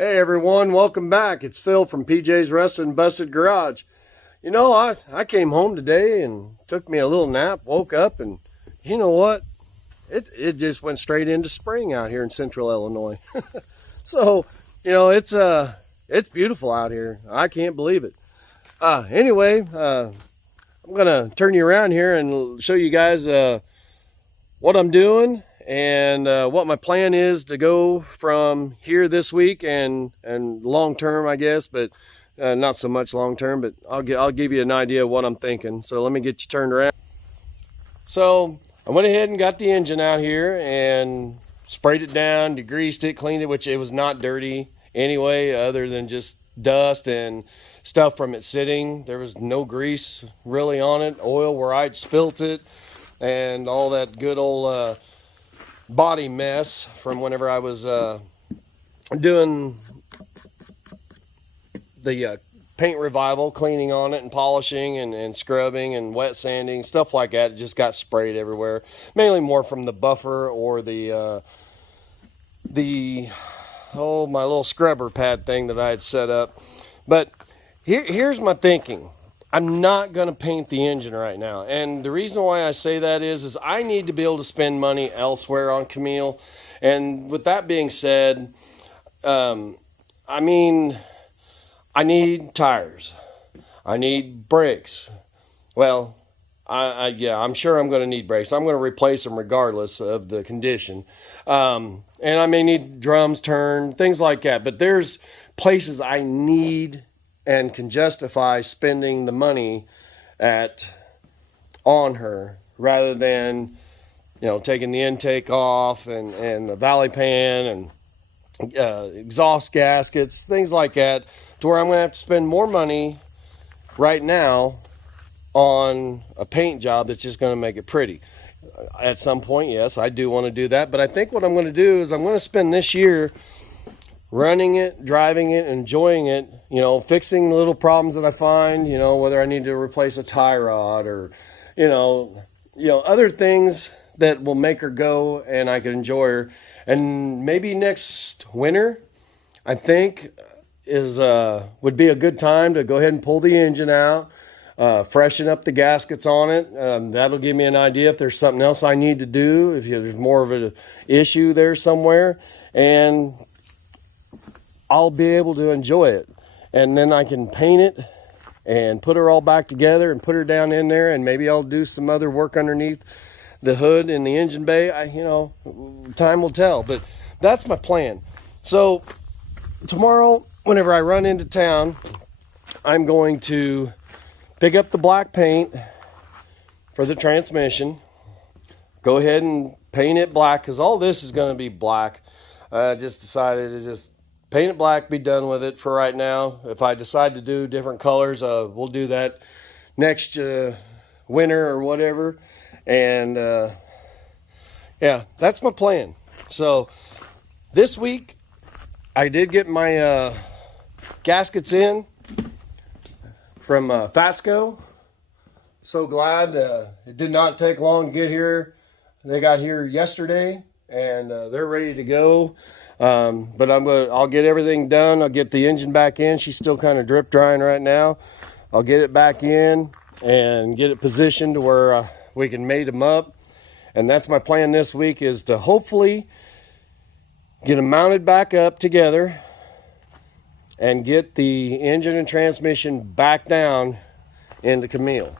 Hey everyone, welcome back. It's Phil from PJ's Rusted and Busted Garage. You know, I came home today and took me a little nap, woke up, and you know what? It just went straight into spring out here in central Illinois. So, you know, it's beautiful out here. I can't believe it. Anyway, I'm gonna turn you around here and show you guys what I'm doing and what my plan is to go from here this week and long term, I guess, but not so much long term, but I'll give you an idea of what I'm thinking. So let me get you turned around. So I went ahead and got the engine out here and sprayed it down, degreased it, cleaned it, which it was not dirty anyway, other than just dust and stuff from it sitting. There was no grease really on it, oil where I'd spilt it, and all that good old body mess from whenever I was doing the paint revival, cleaning on it and polishing and scrubbing and wet sanding, stuff like that. It just got sprayed everywhere, mainly more from the buffer or my little scrubber pad thing that I had set up. But here's my thinking. I'm not going to paint the engine right now. And the reason why I say that is I need to be able to spend money elsewhere on Camille. And with that being said, I need tires. I need brakes. Well, I'm sure I'm going to need brakes. I'm going to replace them regardless of the condition. And I may need drums turned, things like that. But there's places I need and can justify spending the money on her rather than, taking the intake off and the valley pan and exhaust gaskets, things like that, to where I'm going to have to spend more money right now on a paint job that's just going to make it pretty. At some point, yes, I do want to do that, but I think what I'm going to do is I'm going to spend this year running it, driving it, enjoying it, fixing the little problems that I find, whether I need to replace a tie rod or, other things that will make her go and I can enjoy her. And maybe next winter, I think would be a good time to go ahead and pull the engine out, freshen up the gaskets on it. That'll give me an idea if there's something else I need to do, if there's more of an issue there somewhere, and I'll be able to enjoy it. And then I can paint it and put her all back together and put her down in there, and maybe I'll do some other work underneath the hood in the engine bay. Time will tell, but that's my plan. So tomorrow, whenever I run into town, I'm going to pick up the black paint for the transmission, go ahead and paint it black, because all this is going to be black. I just decided to just paint it black, be done with it for right now. If I decide to do different colors, we'll do that next winter or whatever. And yeah, that's my plan. So this week I did get my gaskets in from Fatsco. So glad. It did not take long to get here. They got here yesterday and they're ready to go. But I'll get everything done. I'll get the engine back in. She's still kind of drip drying right now. I'll get it back in and get it positioned to where we can mate them up. And that's my plan this week, is to hopefully get them mounted back up together and get the engine and transmission back down into Camille.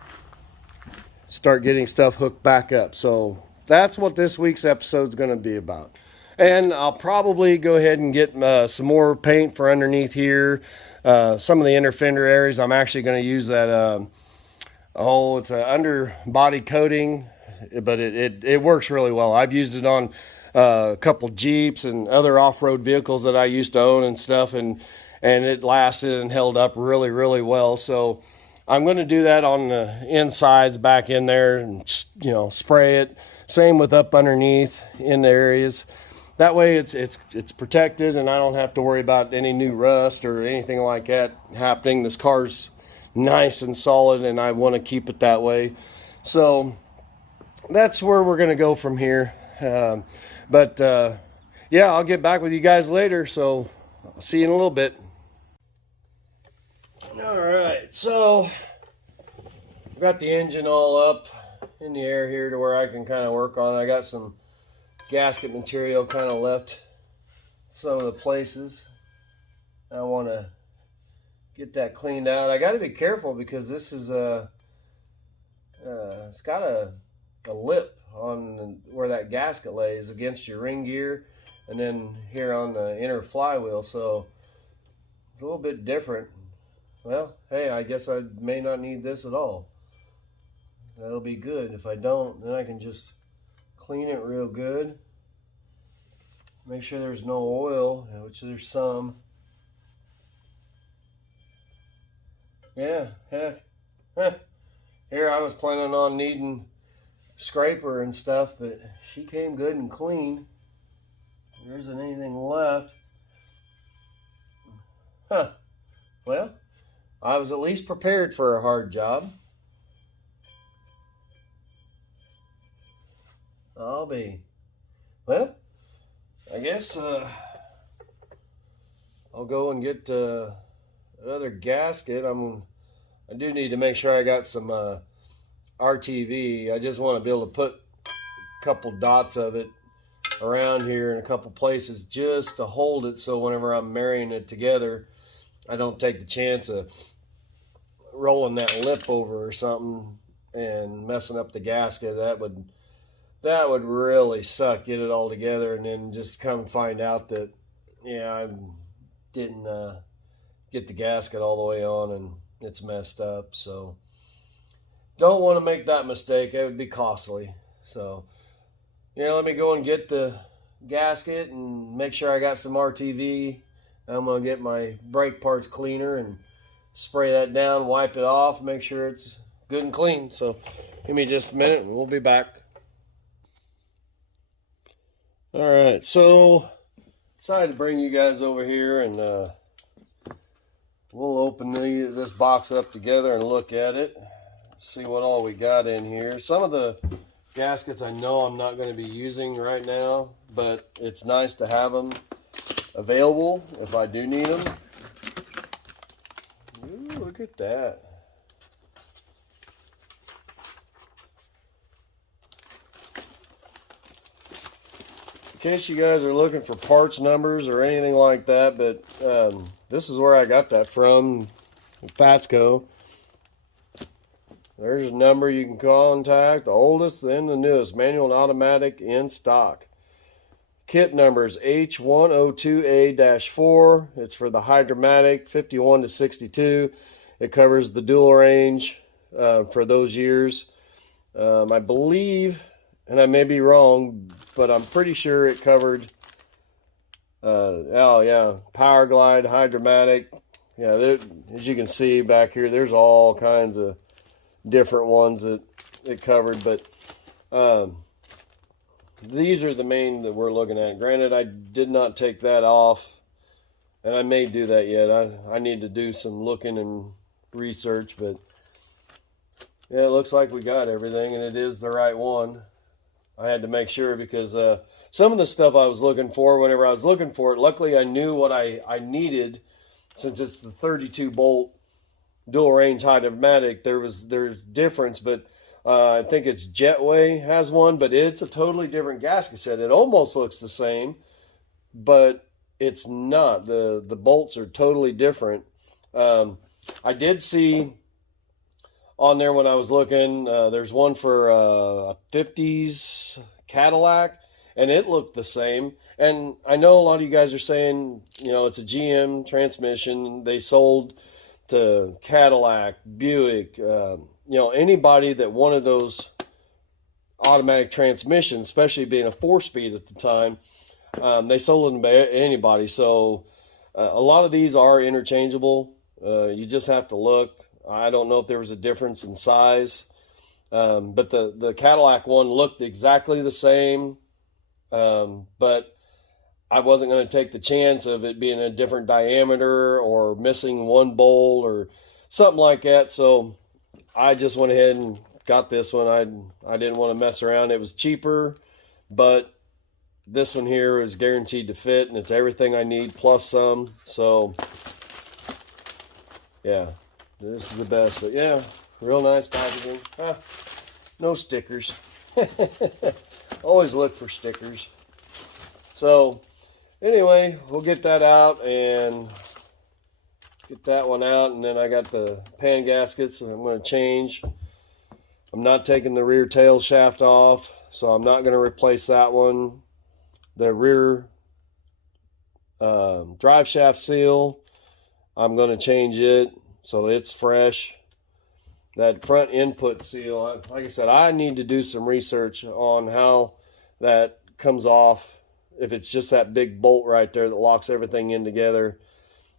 Start getting stuff hooked back up. So that's what this week's episode is going to be about. And I'll probably go ahead and get some more paint for underneath here. Some of the inner fender areas, I'm actually going to use that, it's an underbody coating, but it works really well. I've used it on a couple Jeeps and other off-road vehicles that I used to own and stuff, and it lasted and held up really, really well. So I'm going to do that on the insides back in there and, spray it. Same with up underneath in the areas. That way it's protected and I don't have to worry about any new rust or anything like that happening. This car's nice and solid and I want to keep it that way. So that's where we're going to go from here. Yeah, I'll get back with you guys later. So I'll see you in a little bit. All right, so I've got the engine all up in the air here to where I can kind of work on it. I got some gasket material kind of left some of the places. I want to get that cleaned out. I got to be careful because this is it's got a lip on where that gasket lays against your ring gear, and then here on the inner flywheel, so it's a little bit different. Well, hey, I guess I may not need this at all. That'll be good. If I don't, then I can just clean it real good. Make sure there's no oil, which there's some. Yeah, heck. Here I was planning on needing scraper and stuff, but she came good and clean. There isn't anything left. Huh. Well, I was at least prepared for a hard job. I'll be. Well, I guess I'll go and get another gasket. I do need to make sure I got some RTV. I just want to be able to put a couple dots of it around here in a couple places just to hold it, so whenever I'm marrying it together, I don't take the chance of rolling that lip over or something and messing up the gasket. That would really suck. Get it all together and then just come find out that, yeah, I didn't get the gasket all the way on and it's messed up. So don't want to make that mistake. It would be costly. So, yeah, let me go and get the gasket and make sure I got some RTV. I'm going to get my brake parts cleaner and spray that down, wipe it off, make sure it's good and clean. So give me just a minute and we'll be back. All right, so decided to bring you guys over here and we'll open this box up together and look at it, see what all we got in here. Some of the gaskets I know I'm not going to be using right now, but it's nice to have them available if I do need them. Ooh, look at that. In case you guys are looking for parts numbers or anything like that, but this is where I got that from, Fatsco. There's a number you can contact, the oldest and the newest, manual and automatic in stock. Kit number is H102A-4. It's for the hydramatic 51 to 62. It covers the dual range for those years. I believe, and I may be wrong, but I'm pretty sure it covered, oh yeah, Power Glide, hydramatic. Yeah, as you can see back here, there's all kinds of different ones that it covered, but these are the main that we're looking at. Granted, I did not take that off, and I may do that yet. I need to do some looking and research, but yeah, it looks like we got everything, and it is the right one. I had to make sure because some of the stuff I was looking for, whenever I was looking for it, luckily I knew what I needed, since it's the 32 bolt dual range hydramatic. There's difference, but I think it's Jetway has one, but it's a totally different gasket set. It almost looks the same, but it's not. The bolts are totally different. I did see on there when I was looking, there's one for a 50s Cadillac, and it looked the same. And I know a lot of you guys are saying, you know, it's a GM transmission. They sold to Cadillac, Buick, you know, anybody that wanted those automatic transmissions, especially being a 4-speed at the time, they sold them to anybody. So a lot of these are interchangeable. You just have to look. I don't know if there was a difference in size, but the Cadillac one looked exactly the same, but I wasn't going to take the chance of it being a different diameter or missing one bolt or something like that. So I just went ahead and got this one. I didn't want to mess around. It was cheaper, but this one here is guaranteed to fit, and it's everything I need plus some. So yeah, this is the best. But yeah, real nice packaging. No stickers. Always look for stickers. So anyway, we'll get that out and get that one out, and then I got the pan gaskets that I'm going to change. I'm not taking the rear tail shaft off, so I'm not going to replace that one. The rear drive shaft seal, I'm going to change it so it's fresh. That front input seal, like I said, I need to do some research on how that comes off. If it's just that big bolt right there that locks everything in together,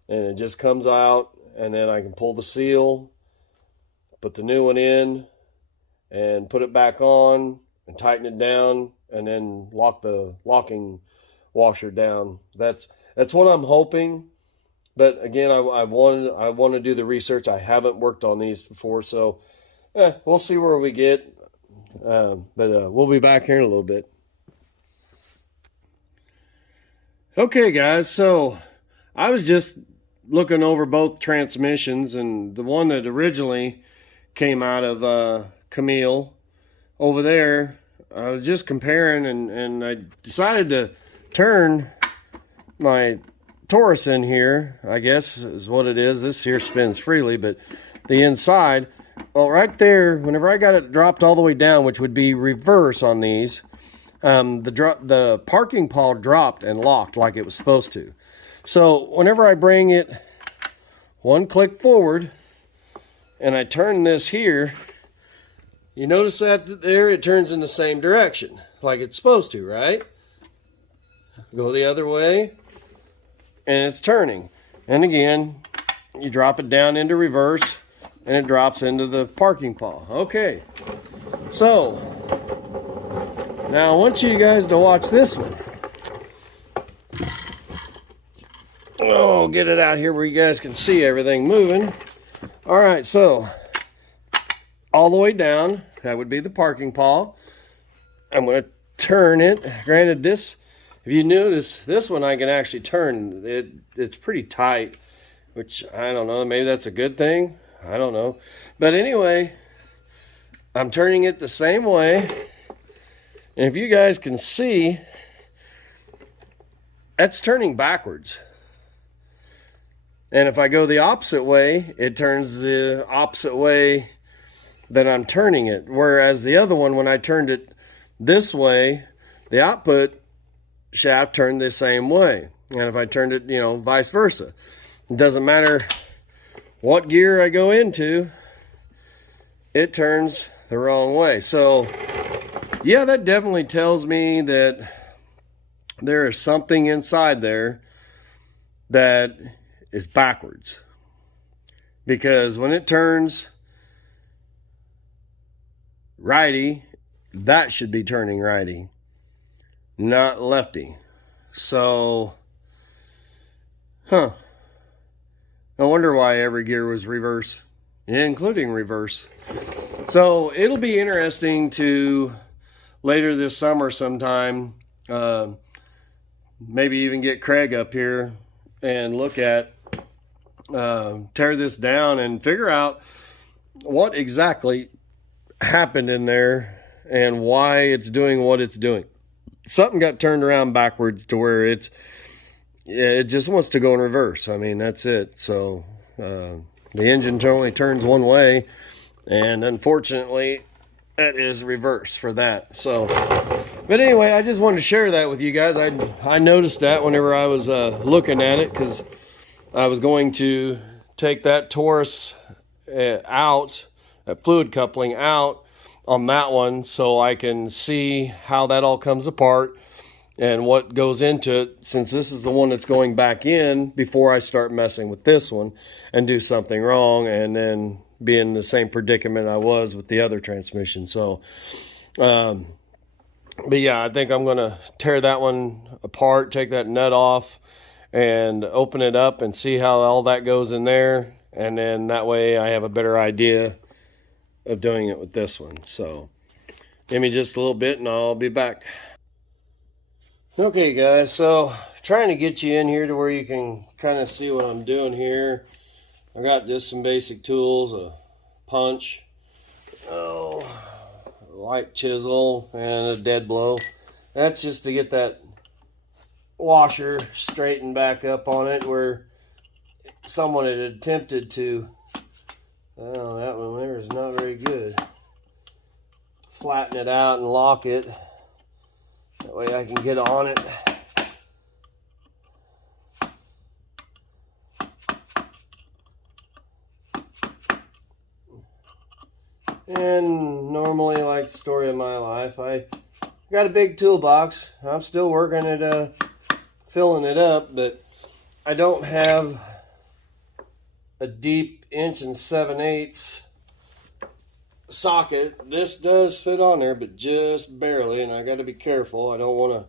and it just comes out, and then I can pull the seal, put the new one in, and put it back on, and tighten it down, and then lock the locking washer down. That's what I'm hoping. But again, I want to do the research. I haven't worked on these before, so we'll see where we get. But we'll be back here in a little bit. Okay, guys, so I was just looking over both transmissions, and the one that originally came out of Camille over there, I was just comparing, and I decided to turn my Taurus in here, I guess is what it is. This here spins freely, but the inside, well, right there, whenever I got it dropped all the way down, which would be reverse on these, the parking pawl dropped and locked like it was supposed to. So whenever I bring it one click forward and I turn this here, you notice that there it turns in the same direction like it's supposed to, right? Go the other way and it's turning. And again, you drop it down into reverse and it drops into the parking pawl. Okay, so now I want you guys to watch this one. Oh, get it out here where you guys can see everything moving. All right, so all the way down, that would be the parking pawl. I'm going to turn it. Granted, this, if you notice, this one I can actually turn. It's pretty tight, which I don't know. Maybe that's a good thing. I don't know. But anyway, I'm turning it the same way. And if you guys can see, that's turning backwards. And if I go the opposite way, it turns the opposite way that I'm turning it. Whereas the other one, when I turned it this way, the output shaft turned the same way. And if I turned it, vice versa. It doesn't matter what gear I go into, it turns the wrong way. So yeah, that definitely tells me that there is something inside there that is backwards. Because when it turns righty, that should be turning righty, not lefty. So, no wonder why every gear was reverse, including reverse. So it'll be interesting to later this summer sometime, maybe even get Craig up here and look at, tear this down and figure out what exactly happened in there and why it's doing what it's doing. Something got turned around backwards to where it just wants to go in reverse. I mean, that's it. So the engine only turns one way, and unfortunately that is reverse for that. So, but anyway, I just wanted to share that with you guys. I noticed that whenever I was looking at it, because I was going to take that Taurus out, that fluid coupling out on that one, so I can see how that all comes apart and what goes into it, since this is the one that's going back in, before I start messing with this one and do something wrong and then be in the same predicament I was with the other transmission. So but yeah, I think I'm gonna tear that one apart, take that nut off and open it up and see how all that goes in there, and then that way I have a better idea of doing it with this one. So give me just a little bit and I'll be back. Okay guys, so trying to get you in here to where you can kind of see what I'm doing here. I got just some basic tools, a punch, a light chisel, and a dead blow. That's just to get that washer straightened back up on it where someone had attempted to, well, that one there is not very good. Flatten it out and lock it. That way I can get on it. And normally, like the story of my life, I got a big toolbox. I'm still working at filling it up, but I don't have a deep 1 7/8 socket. This does fit on there, but just barely, and I got to be careful. I don't want to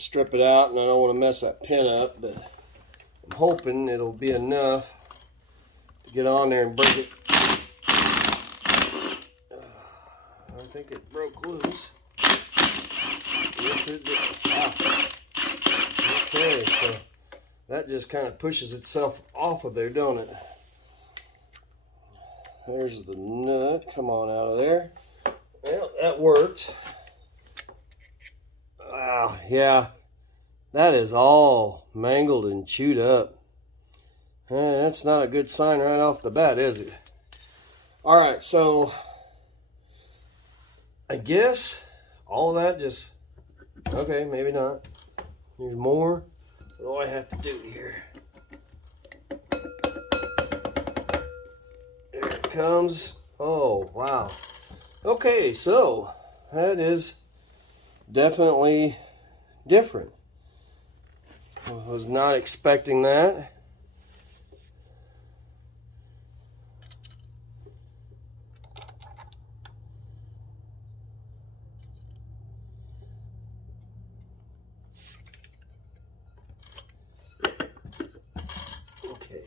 strip it out, and I don't want to mess that pin up, but I'm hoping it'll be enough to get on there and break it. I think it broke loose. Yes, it did. Ah. Okay, so that just kind of pushes itself off of there, don't it? There's the nut. Come on out of there. Well, that worked. Wow, yeah. That is all mangled and chewed up. That's not a good sign right off the bat, is it? Alright, so I guess all of that just, okay, maybe not. There's more. What do I have to do here? There it comes. Oh, wow. Okay, so that is definitely different. I was not expecting that.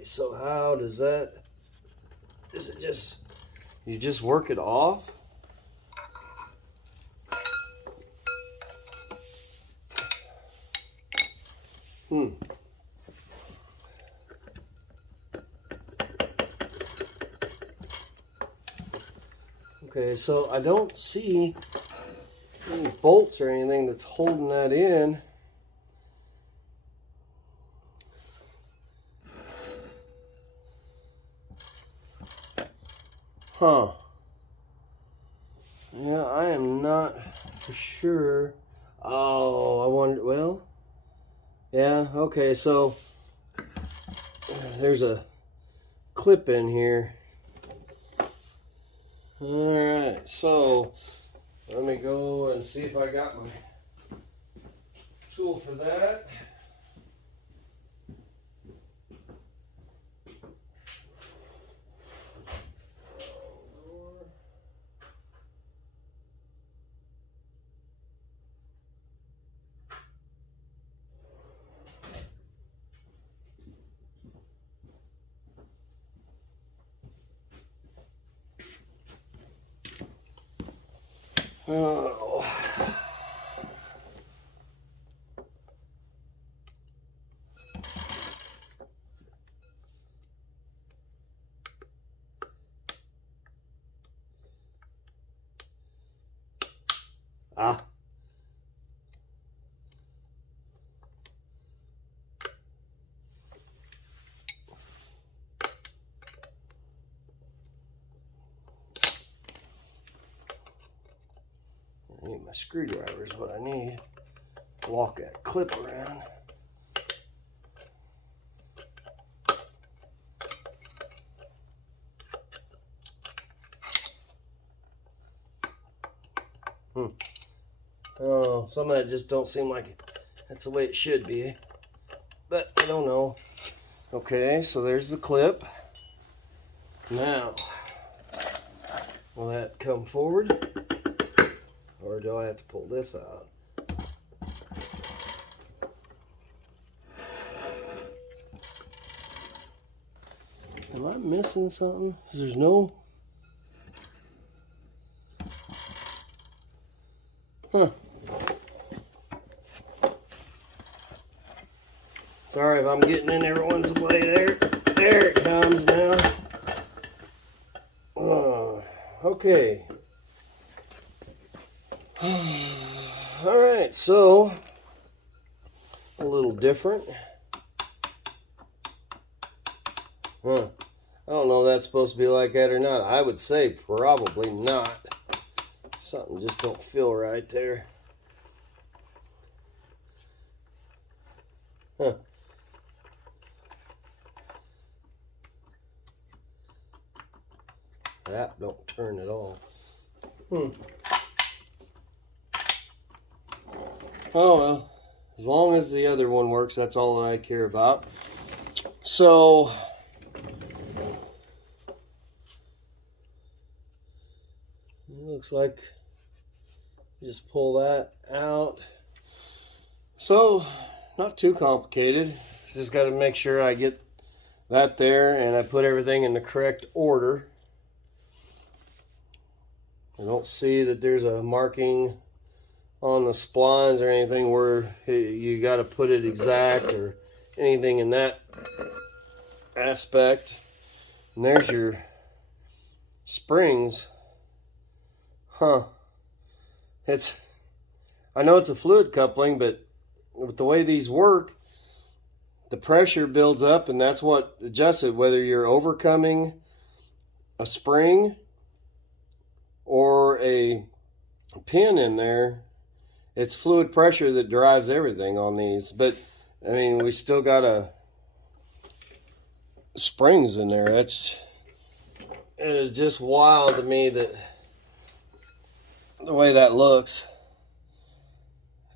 So how does that, is it just, you just work it off? Okay, so I don't see any bolts or anything that's holding that in. Huh. Yeah, I am not for sure. Oh, I wonder, well, yeah, okay, so there's a clip in here. Alright, so let me go and see if I got my tool for that. Oh. Ah. I need my screwdriver is what I need. Walk that clip around. Oh, some of that just don't seem like it. That's the way it should be. But I don't know. Okay, so there's the clip. Now, will that come forward? Or do I have to pull this out? Am I missing something? There's no... Huh. Sorry if I'm getting in everyone's way there. There it comes now. Okay. Alright, so a little different. I don't know if that's supposed to be like that or not. I would say probably not. Something just don't feel right there. That don't turn at all. Oh well, as long as the other one works, that's all that I care about. So it looks like just pull that out. So not too complicated. Just got to make sure I get that there and I put everything in the correct order. I don't see that there's a marking on the splines or anything where you got to put it exact or anything in that aspect. And there's your springs. I know it's a fluid coupling, but with the way these work, the pressure builds up and that's what adjusts it, whether you're overcoming a spring or a pin in there. It's fluid pressure that drives everything on these. But I mean, we still got springs in there. It is just wild to me that the way that looks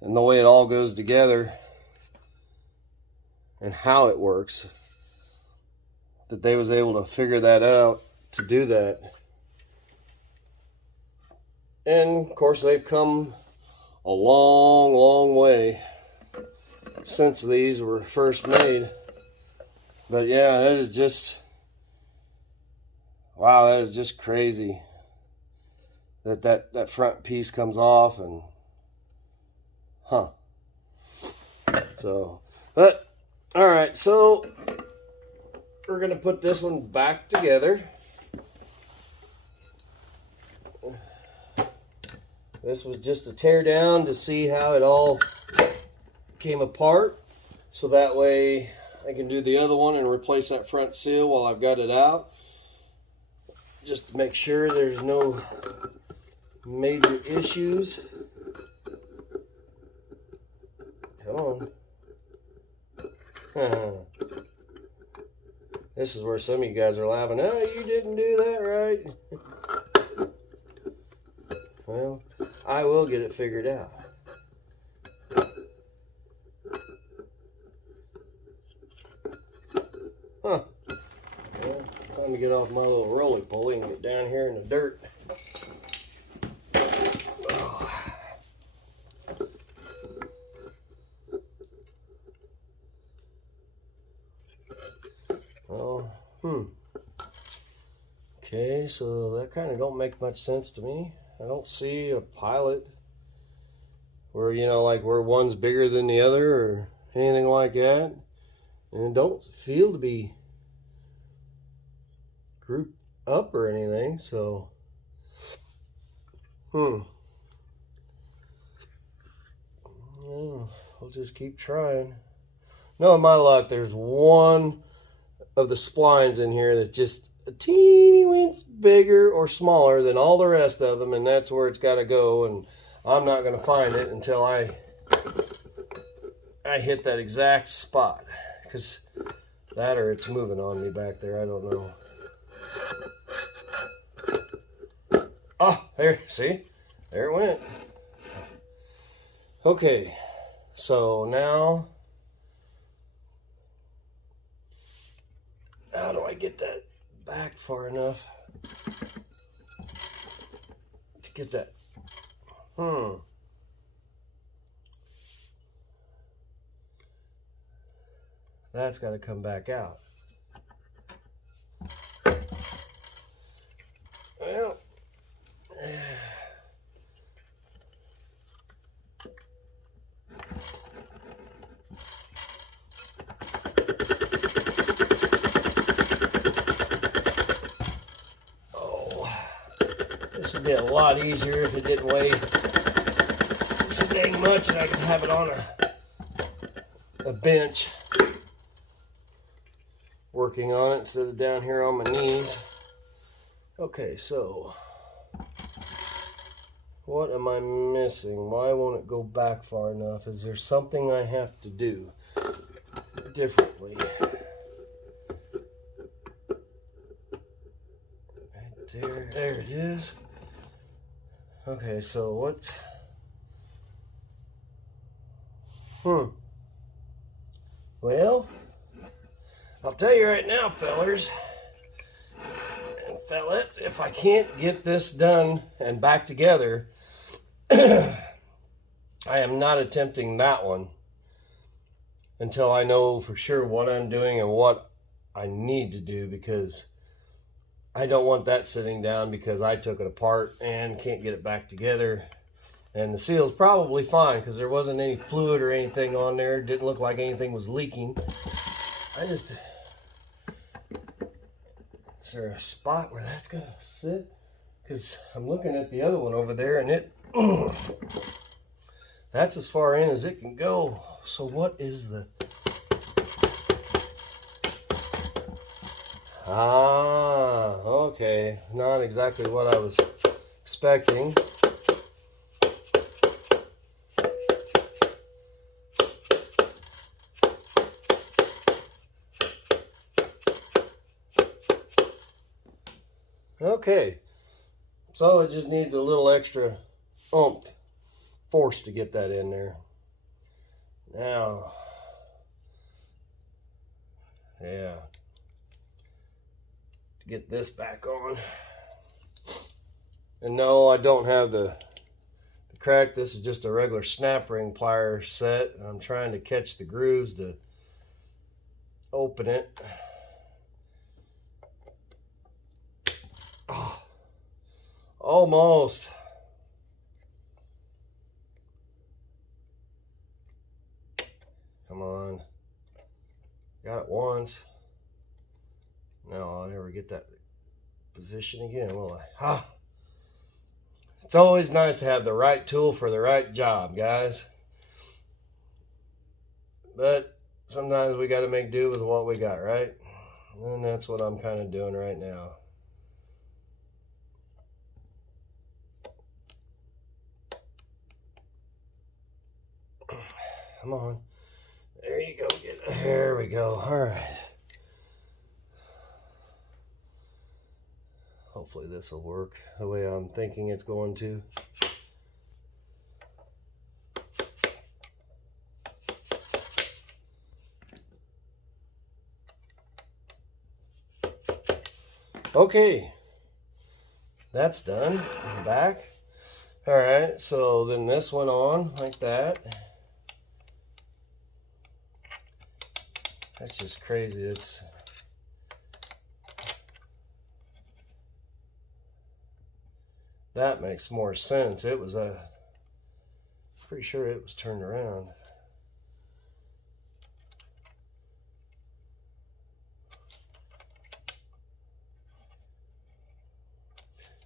and the way it all goes together and how it works, that they was able to figure that out to do that. And of course they've come a long, long way since these were first made. But yeah, that is just, wow, that is just crazy that front piece comes off and so, but all right, so we're gonna put this one back together. This was just a tear down to see how it all came apart, so that way I can do the other one and replace that front seal while I've got it out, just to make sure there's no major issues. Come on. This is where some of you guys are laughing. Oh, you didn't do that right. Well, I will get it figured out. Well, time to get off my little roly-poly and get down here in the dirt. Well, okay, so that kind of don't make much sense to me. I don't see a pilot where, you know, like where one's bigger than the other or anything like that. And it don't feel to be grouped up or anything, so well, I'll just keep trying. No, in my luck, there's one of the splines in here that's just a teeny wince bigger or smaller than all the rest of them, and that's where it's got to go, and I'm not going to find it until I hit that exact spot, because that or it's moving on me back there, I don't know. Oh, there, see? There it went. Okay, so now how do I get that back far enough to get that? That's got to come back out. Well, This would be a lot easier if it didn't weigh so dang much and I could have it on a bench working on it instead of down here on my knees. Okay, so what am I missing? Why won't it go back far enough? Is there something I have to do differently? Right there it is. Okay, so what? Well, I'll tell you right now, fellers and fellas, if I can't get this done and back together, I am not attempting that one until I know for sure what I'm doing and what I need to do, because I don't want that sitting down because I took it apart and can't get it back together. And the seal's probably fine because there wasn't any fluid or anything on there. It didn't look like anything was leaking. Is there a spot where that's gonna sit? Because I'm looking at the other one over there and it that's as far in as it can go. So what is the okay, not exactly what I was expecting. Okay, so it just needs a little extra force to get that in there. Now, yeah, to get this back on. And no, I don't have the crack. This is just a regular snap ring plier set. I'm trying to catch the grooves to open it. Oh, almost. Come on. Got it once. No, I'll never get that position again, will I? It's always nice to have the right tool for the right job, guys. But sometimes we got to make do with what we got, right? And that's what I'm kind of doing right now. Come on. There you go. There we go. All right. Hopefully this will work the way I'm thinking it's going to. Okay. That's done. I'm back. All right. So then this went on like that. That's just crazy. That makes more sense. It was pretty sure it was turned around.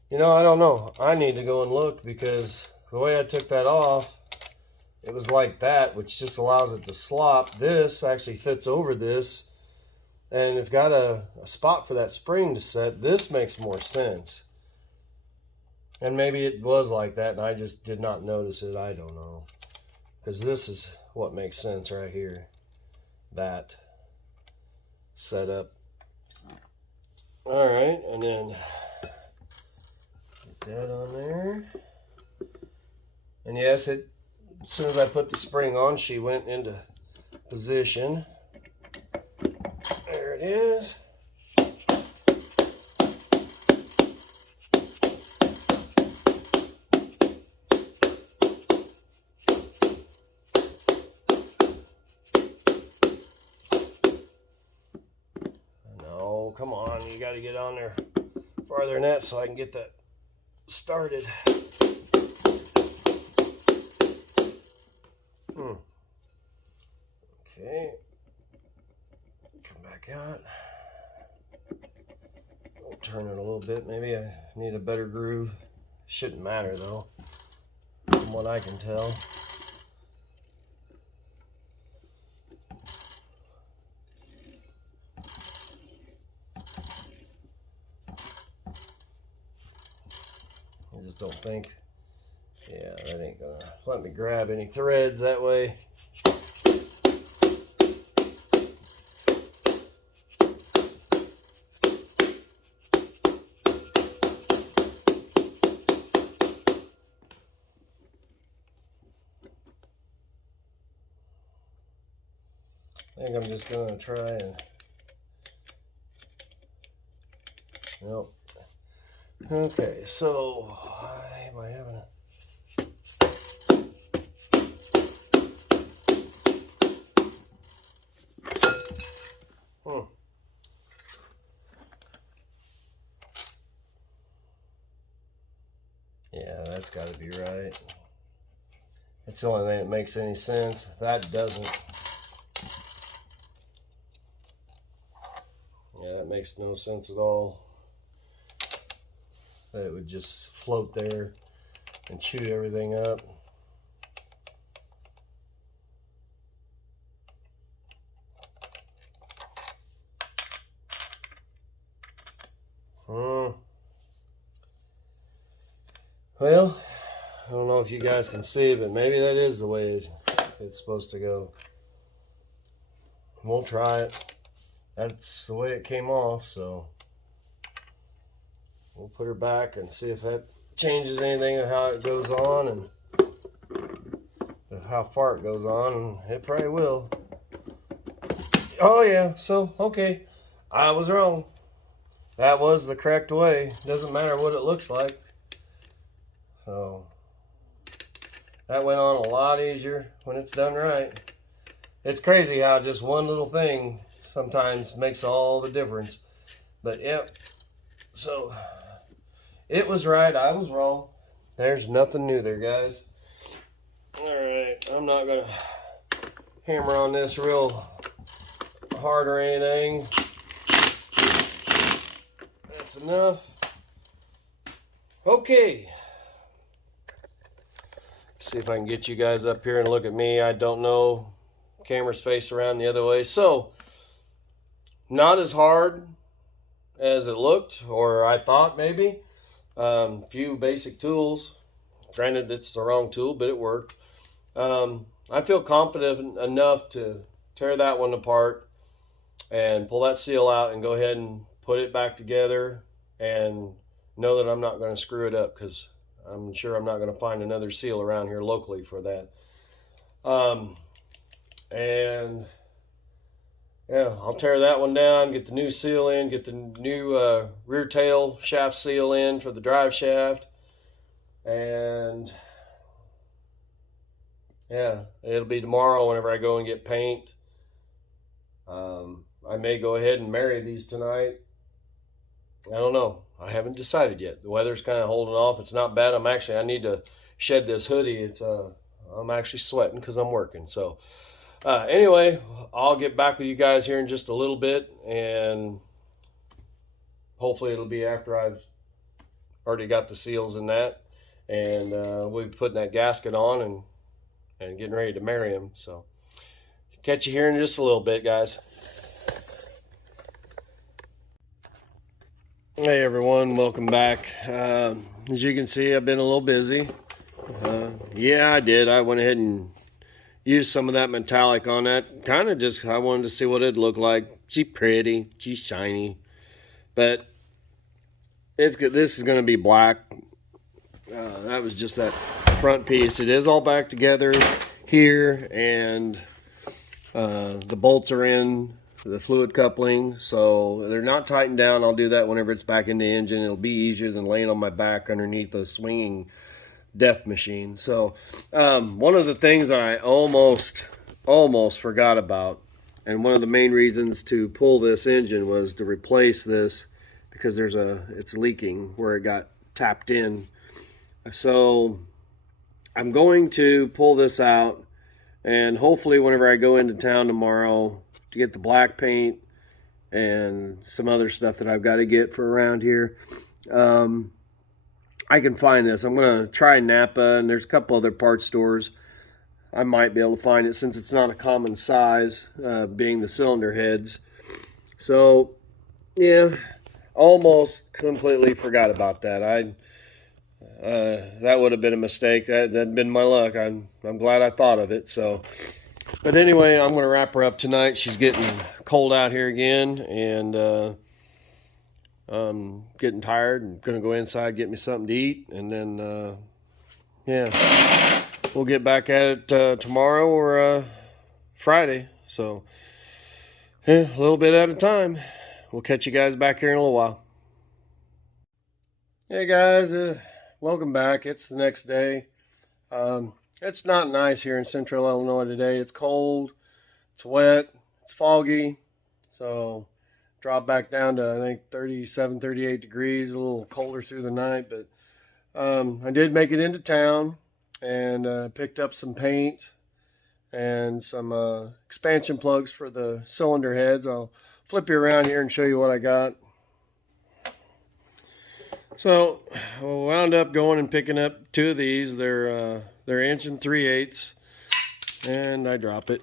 You know, I don't know. I need to go and look because the way I took that off, it was like that, which just allows it to slop. This actually fits over this, and it's got a spot for that spring to set. This makes more sense. And maybe it was like that, and I just did not notice it. I don't know. Because this is what makes sense right here. That setup. All right, and then put that on there. And yes, as soon as I put the spring on, she went into position. There it is. No, come on, you got to get on there farther than that so I can get that started. Okay, come back out. I'll turn it a little bit. Maybe I need a better groove. Shouldn't matter though, from what I can tell. I just don't think, yeah, that ain't gonna let me grab any threads that way. I think I'm just gonna try and, nope. Okay, so why am I having a, yeah, that's got to be right. It's the only thing that makes any sense. That doesn't. Yeah, that makes no sense at all. That it would just float there and chew everything up. Well, I don't know if you guys can see, but maybe that is the way it's supposed to go. We'll try it. That's the way it came off, so we'll put her back and see if that changes anything of how it goes on and how far it goes on, and it probably will. Oh yeah, so okay, I was wrong. That was the correct way. Doesn't matter what it looks like. So that went on a lot easier when it's done right. It's crazy how just one little thing sometimes makes all the difference. But yep, so it was right, I was wrong. There's nothing new there, guys. Alright, I'm not gonna hammer on this real hard or anything. That's enough. Okay. See if I can get you guys up here and look at me. I don't know. Camera's face around the other way. So, not as hard as it looked, or I thought maybe. Few basic tools. Granted, it's the wrong tool, but it worked. I feel confident enough to tear that one apart and pull that seal out and go ahead and put it back together and know that I'm not going to screw it up, because I'm sure I'm not going to find another seal around here locally for that. And yeah, I'll tear that one down, get the new seal in, get the new rear tail shaft seal in for the drive shaft. And yeah, it'll be tomorrow whenever I go and get paint. I may go ahead and marry these tonight. I don't know. I haven't decided yet. The weather's kind of holding off. It's not bad. I need to shed this hoodie. I'm actually sweating because I'm working. So anyway, I'll get back with you guys here in just a little bit, and hopefully it'll be after I've already got the seals in that, and we'll be putting that gasket on and getting ready to marry him. So catch you here in just a little bit, guys. Hey everyone, welcome back. As you can see, I've been a little busy. Yeah, I did. I went ahead and used some of that metallic on that. Kind of just, I wanted to see what it'd look like. She's pretty, she's shiny, but it's good. This is going to be black. That was just that front piece. It is all back together here, and the bolts are in the fluid coupling, so they're not tightened down. I'll do that whenever it's back in the engine. It'll be easier than laying on my back underneath a swinging death machine. So one of the things that I almost forgot about, and one of the main reasons to pull this engine was to replace this, because it's leaking where it got tapped in. So I'm going to pull this out, and hopefully whenever I go into town tomorrow to get the black paint and some other stuff that I've got to get for around here, I can find this. I'm going to try Napa, and there's a couple other parts stores. I might be able to find it since it's not a common size, being the cylinder heads. So, yeah, almost completely forgot about that. That would have been a mistake. That'd been my luck. I'm glad I thought of it. So, but anyway, I'm going to wrap her up tonight. She's getting cold out here again, and I'm getting tired. I'm going to go inside, get me something to eat, and then, yeah, we'll get back at it tomorrow or Friday. So, yeah, a little bit at a time. We'll catch you guys back here in a little while. Hey guys, welcome back. It's the next day. It's not nice here in central Illinois today. It's cold, it's wet, it's foggy. So drop back down to, I think, 37, 38 degrees, a little colder through the night. But I did make it into town and picked up some paint and some expansion plugs for the cylinder heads. I'll flip you around here and show you what I got. So I wound up going and picking up two of these. They're 1 3/8, and I drop it.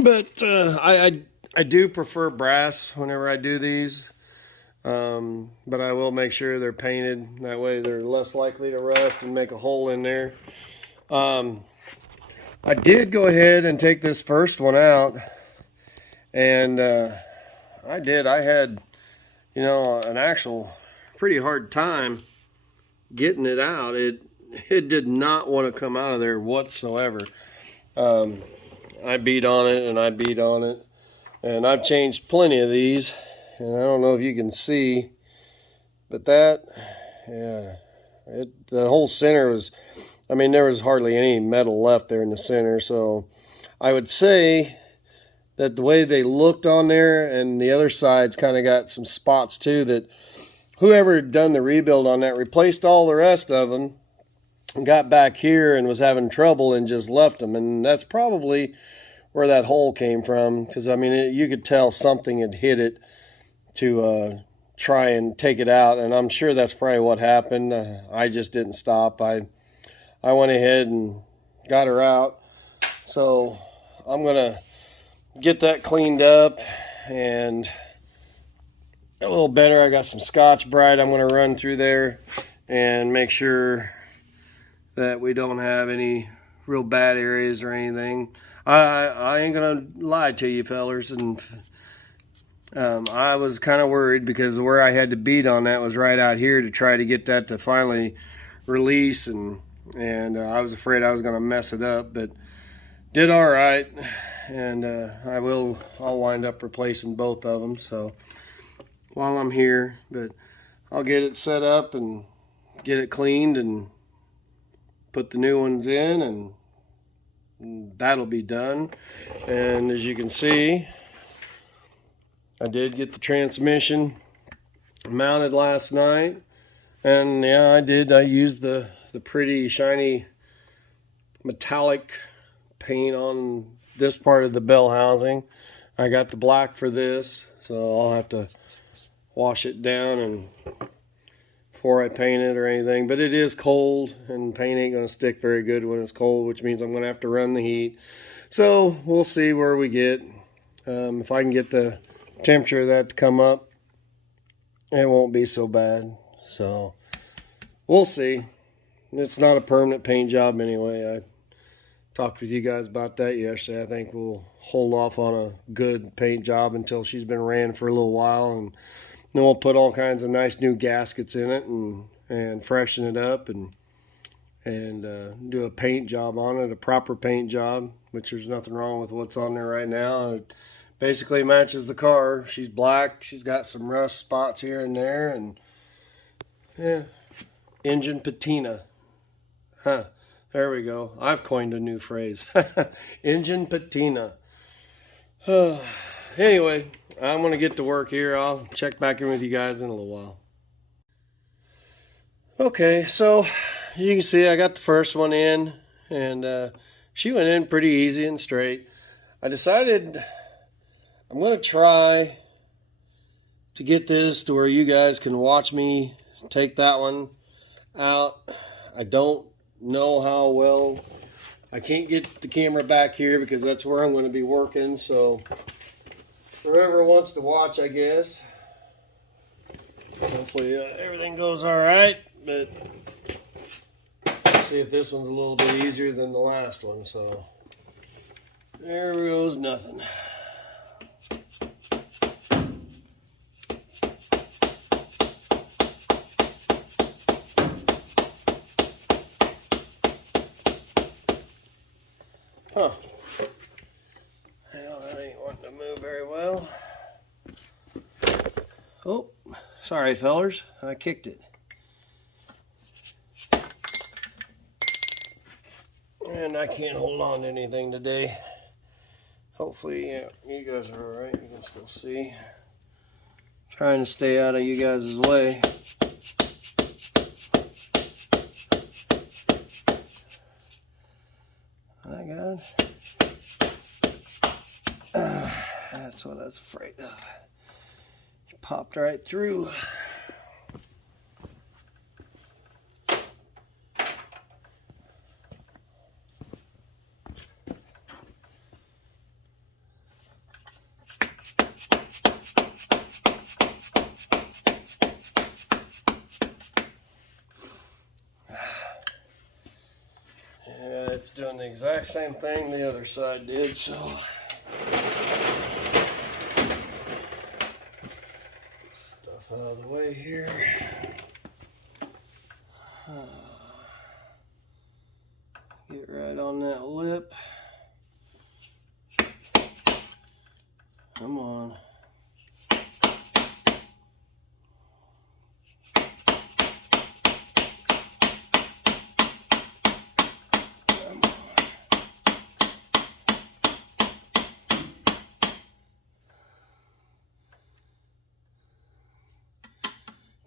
But I do prefer brass whenever I do these. But I will make sure they're painted. That way they're less likely to rust and make a hole in there. I did go ahead and take this first one out, and I had, an actual pretty hard time getting it out. It did not want to come out of there whatsoever. I beat on it and I beat on it, and I've changed plenty of these, and I don't know if you can see, but the whole center was, there was hardly any metal left there in the center. So I would say that the way they looked on there, and the other side's kind of got some spots too, that whoever had done the rebuild on that replaced all the rest of them and got back here and was having trouble and just left them. And that's probably where that hole came from, because you could tell something had hit it to try and take it out, and I'm sure that's probably what happened. I just didn't stop. I went ahead and got her out. So I'm gonna get that cleaned up and a little better. I got some Scotch-Brite I'm going to run through there and make sure that we don't have any real bad areas or anything. I ain't going to lie to you fellers, and I was kind of worried because where I had to beat on that was right out here to try to get that to finally release, and I was afraid I was going to mess it up, but did all right, and I'll wind up replacing both of them. So while I'm here, but I'll get it set up and get it cleaned and put the new ones in, and that'll be done. And as you can see, I did get the transmission mounted last night, and yeah, I used the pretty shiny metallic paint on this part of the bell housing. I got the black for this, so I'll have to wash it down and before I paint it or anything. But it is cold, and paint ain't going to stick very good when it's cold, which means I'm going to have to run the heat. So we'll see where we get. If I can get the temperature of that to come up, it won't be so bad. So we'll see. It's not a permanent paint job anyway. I talked with you guys about that yesterday. I think we'll hold off on a good paint job until she's been ran for a little while, and then we'll put all kinds of nice new gaskets in it and freshen it up and do a paint job on it, a proper paint job, which there's nothing wrong with what's on there right now. It basically matches the car. She's black. She's got some rust spots here and there, and yeah, engine patina. Huh. There we go. I've coined a new phrase. Engine patina. Anyway, I'm going to get to work here. I'll check back in with you guys in a little while. Okay, so you can see I got the first one in, and she went in pretty easy and straight. I decided I'm going to try to get this to where you guys can watch me take that one out. I don't know how well. I can't get the camera back here because that's where I'm going to be working. So whoever wants to watch, I guess. Hopefully everything goes all right. But let's see if this one's a little bit easier than the last one. So there goes nothing. Huh. Well, that ain't wanting to move very well. Oh, sorry, fellers. I kicked it. And I can't hold on to anything today. Hopefully, you guys are all right. You can still see. Trying to stay out of you guys' way. My God. That's what I was afraid of. It popped right through. Yeah, it's doing the exact same thing the other side did, so. Stuff out of the way here. Get right on that lip. Come on.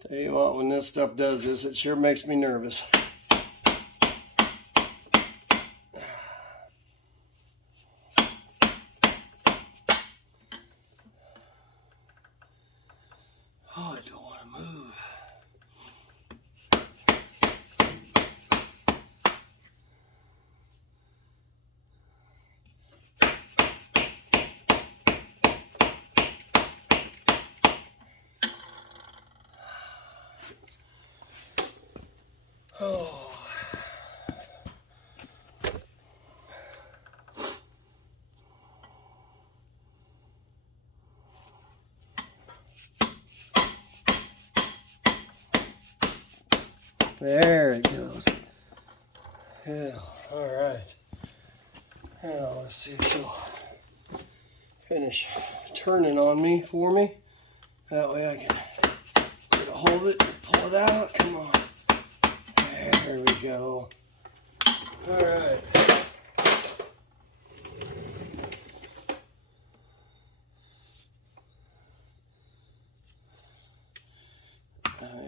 Tell you what, when this stuff does this, it sure makes me nervous. Oh, I don't want to move. Oh. There it goes. Yeah, all right. Now let's see if she'll finish turning on me for me. That way I can get a hold of it, pull it out. Come on. There we go. All right.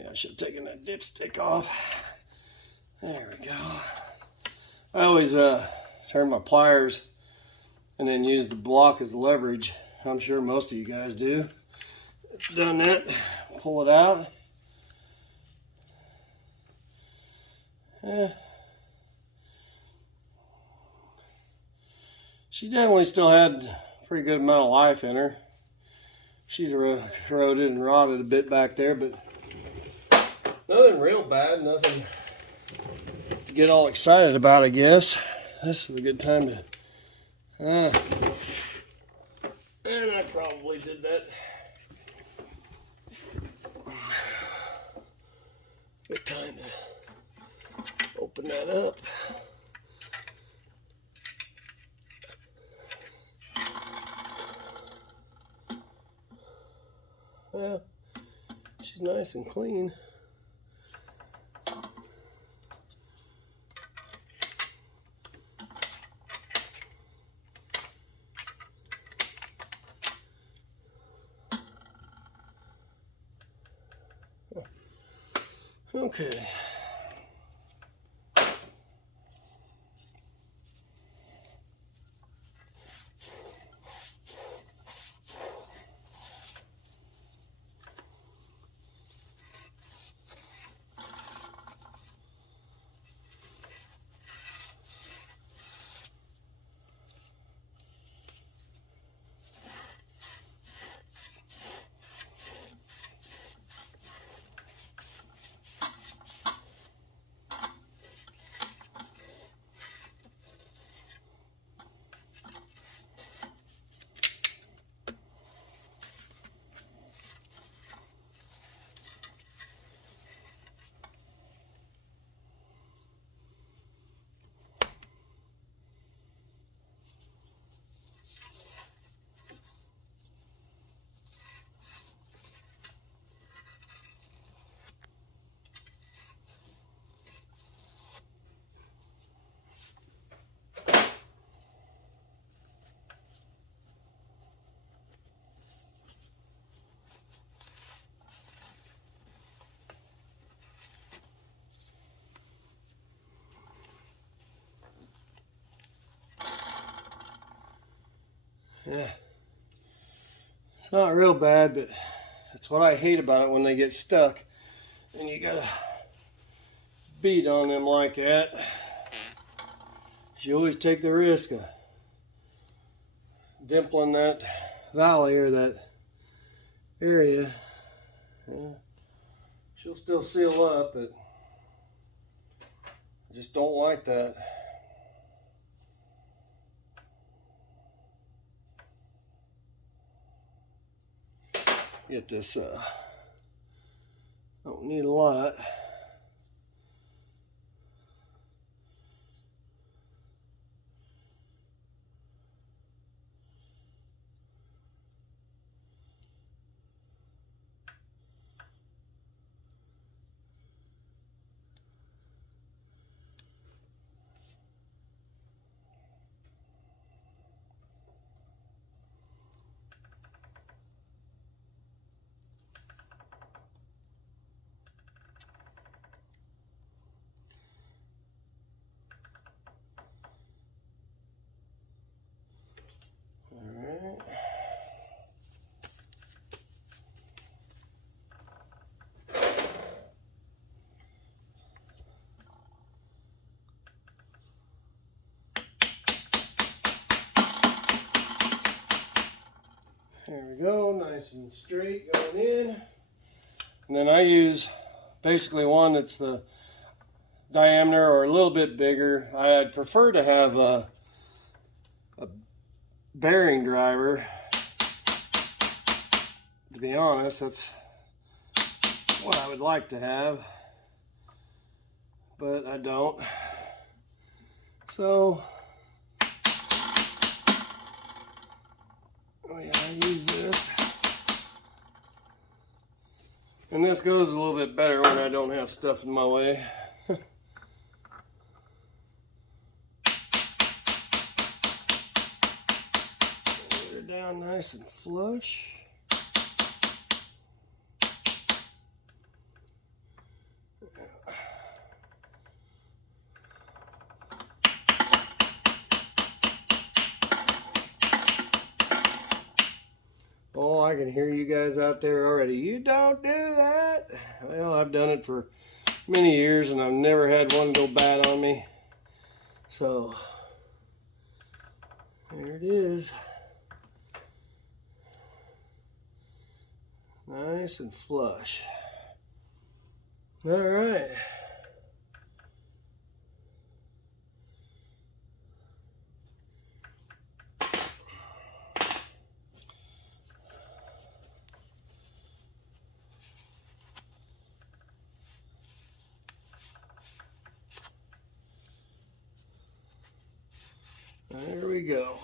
I should have taken that dipstick off. There we go. I always turn my pliers and then use the block as leverage. I'm sure most of you guys do. Done that, pull it out. She definitely still had a pretty good amount of life in her. She's corroded and rotted a bit back there, but nothing real bad, nothing to get all excited about, I guess. This is a good time to... and I probably did that. Good time to open that up. Well, she's nice and clean. Okay. Yeah. It's not real bad, but that's what I hate about it when they get stuck. And you gotta beat on them like that. You always take the risk of dimpling that valley or that area. Yeah. She'll still seal up, but I just don't like that. Get this, don't need a lot. There we go, nice and straight going in. And then I use basically one that's the diameter or a little bit bigger. I'd prefer to have a bearing driver. To be honest, that's what I would like to have, but I don't. So I use this, and this goes a little bit better when I don't have stuff in my way. Put her down nice and flush. Oh, I can hear you guys out there already. You don't do that. Well, I've done it for many years and I've never had one go bad on me. So, there it is. Nice and flush. All right. There we go.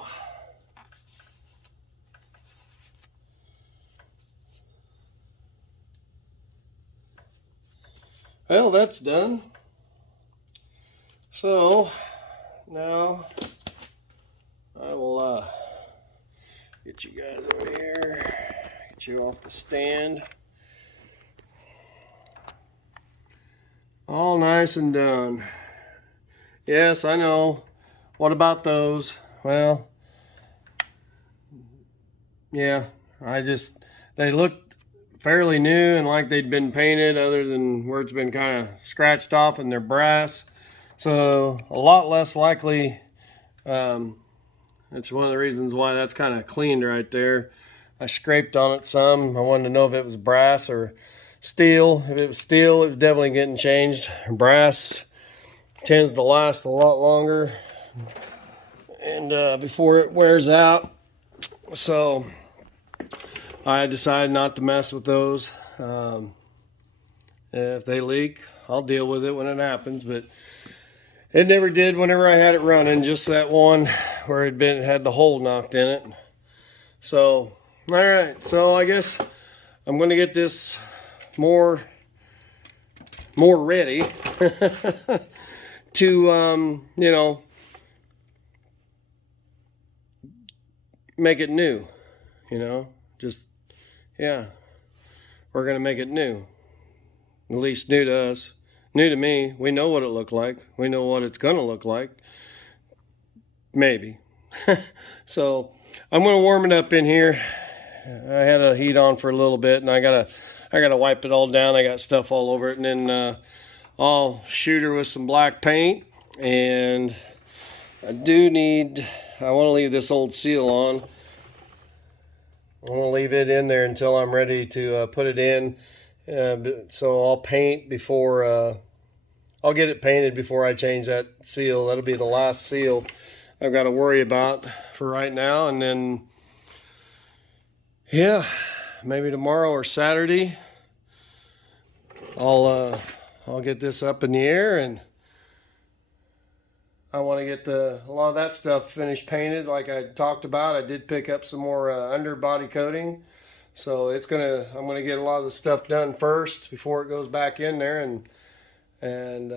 Well, that's done. So now I will get you guys over here, get you off the stand. All nice and done. Yes, I know. What about those? Well, yeah, they looked fairly new and like they'd been painted, other than where it's been kind of scratched off and they're brass. So a lot less likely. That's one of the reasons why that's kind of cleaned right there. I scraped on it some. I wanted to know if it was brass or steel. If it was steel, it was definitely getting changed. Brass tends to last a lot longer and before it wears out. So I decided not to mess with those. If they leak, I'll deal with it when it happens, but it never did whenever I had it running, just that one where it had the hole knocked in it. So, all right, so I guess I'm going to get this more ready to, you know, make it new, you know, just, yeah, we're going to make it new, at least new to us, new to me. We know what it looked like. We know what it's going to look like. Maybe. So I'm going to warm it up in here. I had a heat on for a little bit, and I gotta wipe it all down. I got stuff all over it, and then I'll shoot her with some black paint. And I want to leave this old seal on. I want to leave it in there until I'm ready to put it in. So I'll paint before, I'll get it painted before I change that seal. That'll be the last seal I've got to worry about for right now. And then, yeah, maybe tomorrow or Saturday, I'll get this up in the air, and I want to get a lot of that stuff finished painted like I talked about. I did pick up some more underbody coating. So I'm gonna get a lot of the stuff done first before it goes back in there, and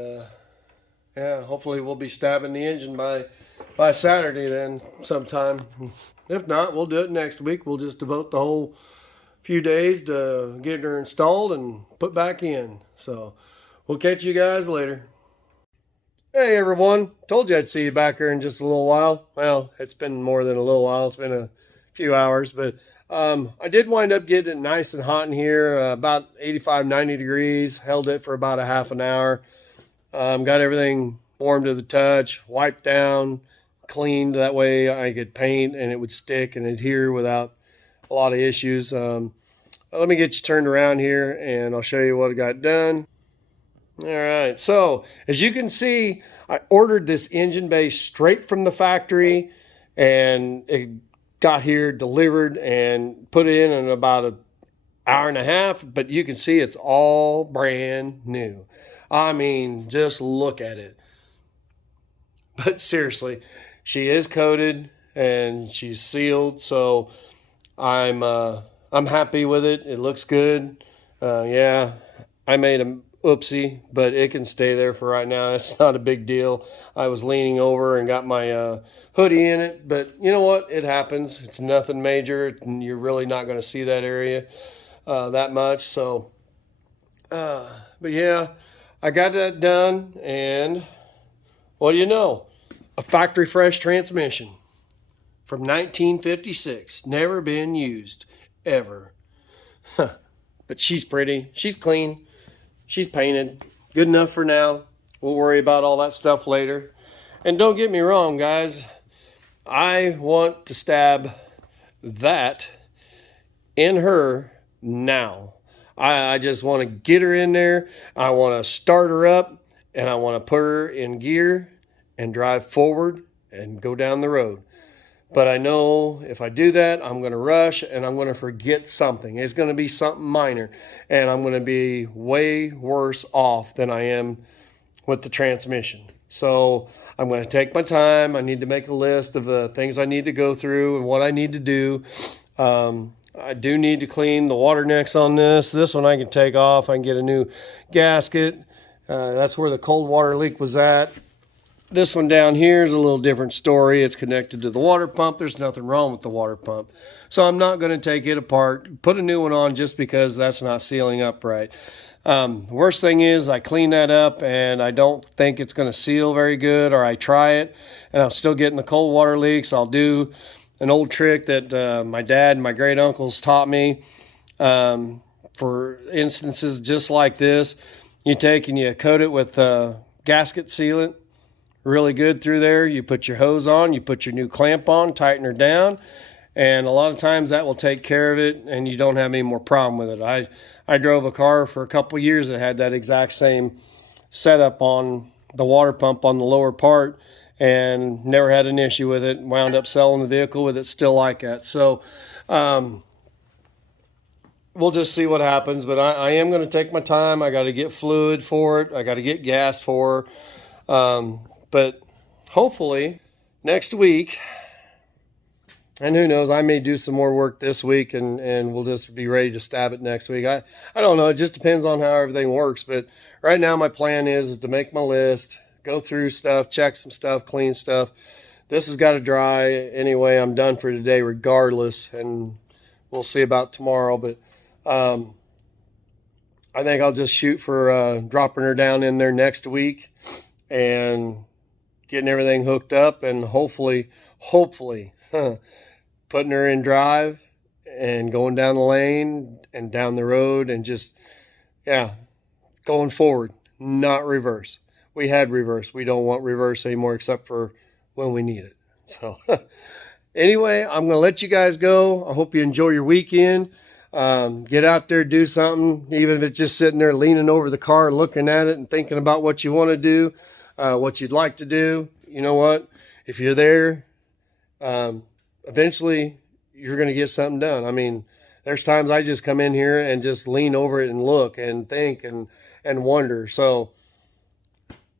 yeah, hopefully we'll be stabbing the engine by Saturday then sometime. If not, we'll do it next week. We'll just devote the whole few days to getting her installed and put back in. So we'll catch you guys later. Hey everyone, told you I'd see you back here in just a little while. Well, it's been more than a little while. It's been a few hours, but I did wind up getting it nice and hot in here, about 85, 90 degrees. Held it for about a half an hour. Got everything warm to the touch, wiped down, cleaned. That way I could paint and it would stick and adhere without a lot of issues. Let me get you turned around here and I'll show you what I got done. All right, so as you can see, I ordered this engine base straight from the factory, and it got here delivered and put it in about an hour and a half, but you can see it's all brand new. I mean, just look at it. But seriously, she is coated and she's sealed, so I'm happy with it. It looks good. Yeah, I made a oopsie, but it can stay there for right now. It's not a big deal. I was leaning over and got my hoodie in it, but you know what? It happens. It's nothing major, and you're really not going to see that area that much. So, but yeah, I got that done, and what do you know? A factory fresh transmission from 1956. Never been used, ever. But she's pretty. She's clean. She's painted. Good enough for now. We'll worry about all that stuff later. And don't get me wrong, guys. I want to stab that in her now. I just want to get her in there. I want to start her up, and I want to put her in gear and drive forward and go down the road. But I know if I do that, I'm going to rush and I'm going to forget something. It's going to be something minor, and I'm going to be way worse off than I am with the transmission. So I'm going to take my time. I need to make a list of the things I need to go through and what I need to do. I do need to clean the water necks on this. This one I can take off. I can get a new gasket. That's where the cold water leak was at. This one down here is a little different story. It's connected to the water pump. There's nothing wrong with the water pump. So I'm not going to take it apart, put a new one on just because that's not sealing up right. The worst thing is I clean that up and I don't think it's going to seal very good, or I try it and I'm still getting the cold water leaks. I'll do an old trick that my dad and my great uncles taught me for instances just like this. You take and you coat it with gasket sealant really good through there. You put your hose on, you put your new clamp on, tighten her down, and a lot of times that will take care of it and you don't have any more problem with it. I drove a car for a couple years that had that exact same setup on the water pump on the lower part and never had an issue with it. Wound up selling the vehicle with it still like that. So we'll just see what happens, but I am going to take my time. I got to get fluid for it. I got to get gas for her. But hopefully next week, and who knows, I may do some more work this week and we'll just be ready to stab it next week. I don't know. It just depends on how everything works. But right now my plan is to make my list, go through stuff, check some stuff, clean stuff. This has got to dry anyway. I'm done for today regardless, and we'll see about tomorrow. But I think I'll just shoot for dropping her down in there next week and getting everything hooked up, and hopefully, putting her in drive and going down the lane and down the road and just, yeah, going forward, not reverse. We had reverse. We don't want reverse anymore except for when we need it. So anyway, I'm going to let you guys go. I hope you enjoy your weekend. Get out there, do something, even if it's just sitting there leaning over the car, looking at it and thinking about what you want to do, what you'd like to do. You know what? If you're there, eventually you're going to get something done. I mean, there's times I just come in here and just lean over it and look and think and wonder. So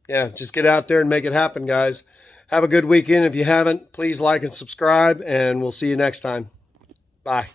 yeah, just get out there and make it happen, guys. Have a good weekend. If you haven't, please like and subscribe, and we'll see you next time. Bye.